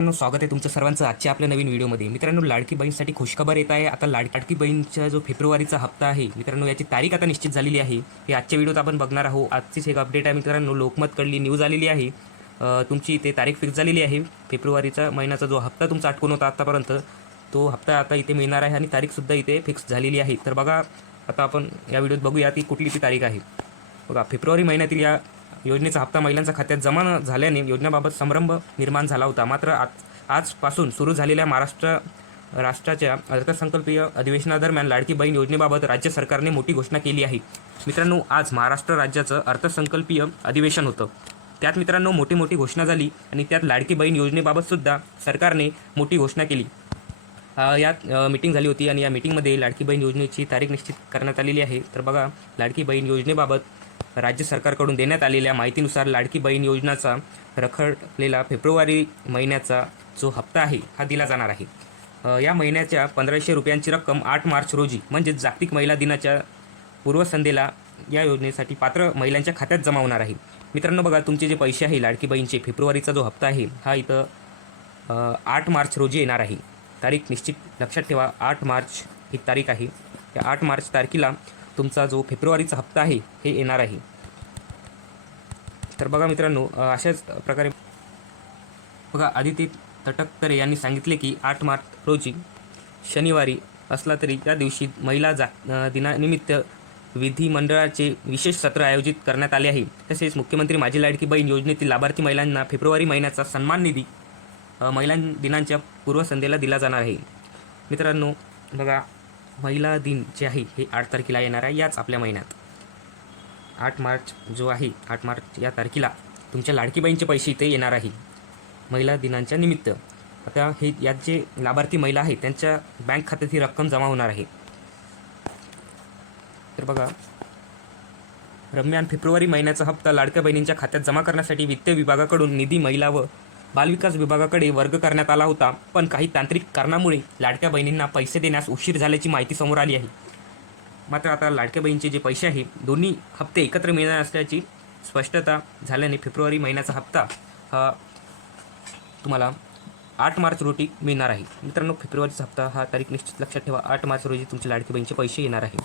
मित्रांनो स्वागत आहे तुमचं सर्वांचं आजच्या आपल्या नवीन व्हिडिओमध्ये. मित्रांनो लाडकी बहीणसाठी खुशखबर येत आहे. आता लाड लाडकी बहीणचा जो फेब्रुवारीचा हप्ता आहे मित्रांनो याची तारीख आता निश्चित झालेली आहे. हे आजच्या व्हिडिओत आपण बघणार आहोत. आजचीच एक अपडेट आहे मित्रांनो लोकमत कडली न्यूज आलेली आहे. तुमची ते तारीख फिक्स झालेली आहे. फेब्रुवारीचा महिन्याचा जो हप्ता तुमचा अटकून होता आत्तापर्यंत तो हप्ता आता इथे मिळणार आहे आणि तारीखसुद्धा इथे फिक्स झालेली आहे. तर बघा आता आपण या व्हिडिओत बघूया ती कुठली ती तारीख आहे. बघा फेब्रुवारी महिन्यातील या योजनेचा हप्ता महिलांच्या खात्यात जमा न झाल्याने योजनेबाबत संभ्रम निर्माण झाला होता. मात्र आज आजपासून सुरू झालेल्या महाराष्ट्र राष्ट्राच्या अर्थसंकल्पीय अधिवेशनादरम्यान लाडकी बहीण योजनेबाबत राज्य सरकारने मोठी घोषणा केली आहे. मित्रांनो आज महाराष्ट्र राज्याचं अर्थसंकल्पीय अधिवेशन होतं. त्यात मित्रांनो मोठी मोठी घोषणा झाली आणि त्यात लाडकी बहीण योजनेबाबत सुद्धा सरकारने मोठी घोषणा केली. यात मीटिंग झाली होती आणि या मीटिंगमध्ये लाडकी बहीण योजनेची तारीख निश्चित करण्यात आलेली आहे. तर बघा लाडकी बहीण योजनेबाबत राज्य सरकारकडून देण्यात आलेल्या माहितीनुसार लाडकी बहीण योजनाचा रखडलेला फेब्रुवारी महिन्याचा जो हप्ता आहे हा दिला जाणार आहे. या महिन्याच्या पंधराशे रुपयांची रक्कम आठ मार्च रोजी म्हणजेच जागतिक महिला दिनाच्या पूर्वसंध्येला या योजनेसाठी पात्र महिलांच्या खात्यात जमा होणार आहे. मित्रांनो बघा तुमचे जे पैसे आहे लाडकी बहीणचे फेब्रुवारीचा जो हप्ता आहे हा इथं आठ मार्च रोजी येणार आहे. तारीख निश्चित लक्षात ठेवा आठ मार्च ही तारीख आहे. या आठ मार्च तारखेला तुमचा जो फेब्रुवारीचा हप्ता आहे हे येणार आहे. तर बघा मित्रांनो अशाच प्रकारे बघा आदित्य तटकतरे यांनी सांगितले की आठ मार्च रोजी शनिवारी असला तरी त्या दिवशी महिला जा दिनानिमित्त विधिमंडळाचे विशेष सत्र आयोजित करण्यात आले आहे. तसेच मुख्यमंत्री माझी लाडकी बहीण योजनेतील लाभार्थी महिलांना फेब्रुवारी महिन्याचा सन्मान निधी महिला दिनांच्या पूर्वसंध्येला दिला जाणार आहे. मित्रांनो बघा महिला दिन जे आहे हे आठ तारखेला येणार आहे याच आपल्या महिन्यात. आठ मार्च जो आहे आठ मार्च या तारखेला तुमच्या लाडकीबाईंचे पैसे इथे येणार आहे. महिला दिनांच्या निमित्त. आता हे यात जे लाभार्थी महिला आहेत त्यांच्या बँक खात्यात ही रक्कम जमा होणार आहे. तर बघा रम्यान फेब्रुवारी महिन्याचा हप्ता लाडक्या बहिणींच्या खात्यात जमा करण्यासाठी वित्त विभागाकडून निधी महिला व बालविकास विभागाकडे वर्ग करण्यात आला होता पण काही तांत्रिक कारणामुळे लाडक्या बहिणींना पैसे देण्यास उशीर झाल्याची माहिती समोर आली आहे. मात्र आता लाडक्या बहिणीचे जे पैसे आहे दोन्ही हप्ते एकत्र मिळणार असल्याची स्पष्टता झाल्याने फेब्रुवारी महिन्याचा हप्ता हा तुम्हाला आठ मार्च रोजी मिळणार आहे. मित्रांनो फेब्रुवारीचा हप्ता हा तारीख निश्चित लक्षात ठेवा. आठ मार्च रोजी तुमच्या लाडकी बहिणीचे पैसे येणार आहे.